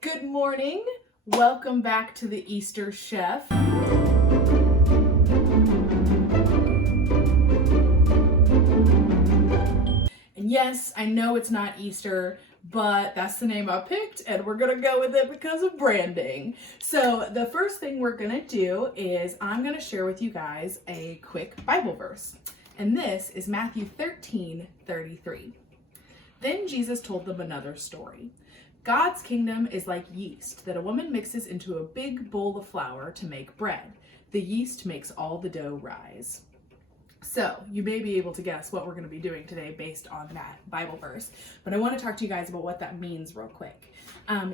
Good morning. Welcome back to the Easter Chef. And yes, I know it's not Easter, but that's the name I picked and we're gonna go with it because of branding. So the first thing we're gonna do is I'm gonna share with you guys a quick Bible verse. And this is Matthew 13:33. Then Jesus told them another story. God's kingdom is like yeast that a woman mixes into a big bowl of flour to make bread. The yeast makes all the dough rise. So you may be able to guess what we're going to be doing today based on that Bible verse, but I want to talk to you guys about what that means real quick.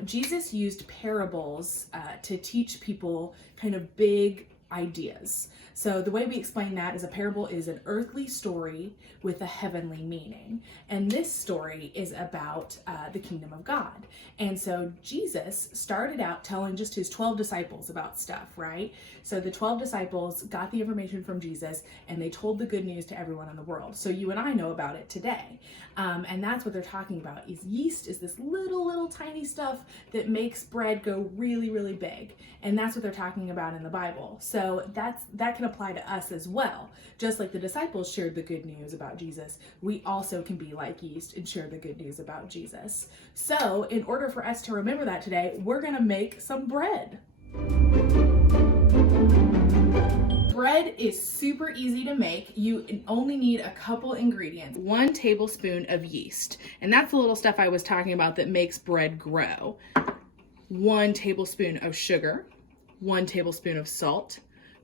Jesus used parables to teach people kind of big ideas. So the way we explain that is a parable is an earthly story with a heavenly meaning. And this story is about the kingdom of God. And so Jesus started out telling just his 12 disciples about stuff, right? So the 12 disciples got the information from Jesus and they told the good news to everyone in the world. So you and I know about it today. And that's what they're talking about is yeast is this little tiny stuff that makes bread go really, really big. And that's what they're talking about in the Bible. So that can apply to us as well. Just like the disciples shared the good news about Jesus, we also can be like yeast and share the good news about Jesus. So in order for us to remember that today, we're gonna make some bread. Bread is super easy to make. You only need a couple ingredients. 1 tablespoon of yeast, and that's the little stuff I was talking about that makes bread grow. 1 tablespoon of sugar, 1 tablespoon of salt,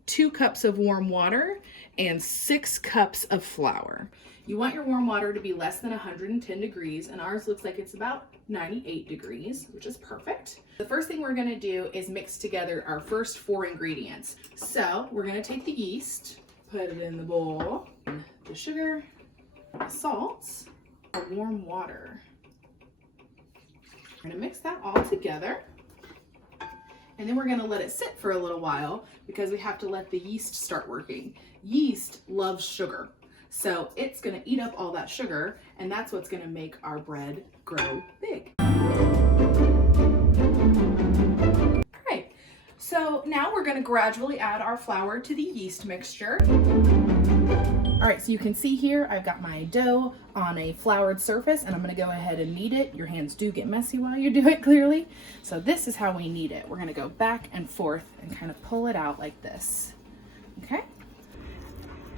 2 cups of warm water, and 6 cups of flour. You want your warm water to be less than 110 degrees, and ours looks like it's about 98 degrees, which is perfect. The first thing we're gonna do is mix together our first 4 ingredients. So we're gonna take the yeast, put it in the bowl, the sugar, the salt, the warm water. We're gonna mix that all together. And then we're gonna let it sit for a little while because we have to let the yeast start working. Yeast loves sugar. So it's gonna eat up all that sugar, and that's what's gonna make our bread grow big. All right, so now we're gonna gradually add our flour to the yeast mixture. All right, so you can see here, I've got my dough on a floured surface, and I'm gonna go ahead and knead it. Your hands do get messy while you do it, clearly. So this is how we knead it. We're gonna go back and forth and kind of pull it out like this, okay?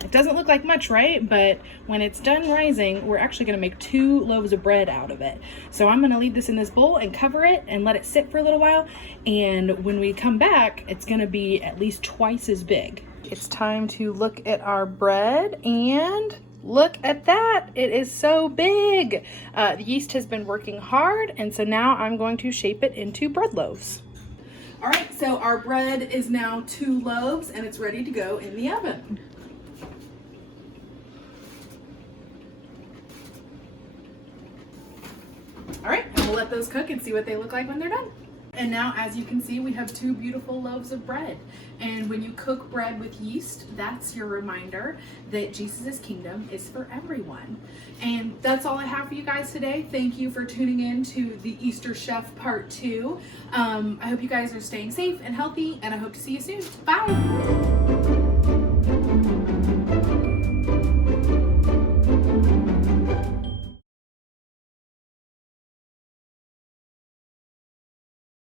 It doesn't look like much, right? But when it's done rising, we're actually gonna make 2 loaves of bread out of it. So I'm gonna leave this in this bowl and cover it and let it sit for a little while. And when we come back, it's gonna be at least twice as big. It's time to look at our bread, and look at that. It is so big. The yeast has been working hard, and so now I'm going to shape it into bread loaves. All right, so our bread is now 2 loaves and it's ready to go in the oven. All right, and we'll let those cook and see what they look like when they're done. And now, as you can see, we have 2 beautiful loaves of bread. And when you cook bread with yeast, that's your reminder that Jesus' kingdom is for everyone. And that's all I have for you guys today. Thank you for tuning in to the Easter Chef Part 2. I hope you guys are staying safe and healthy, and I hope to see you soon. Bye.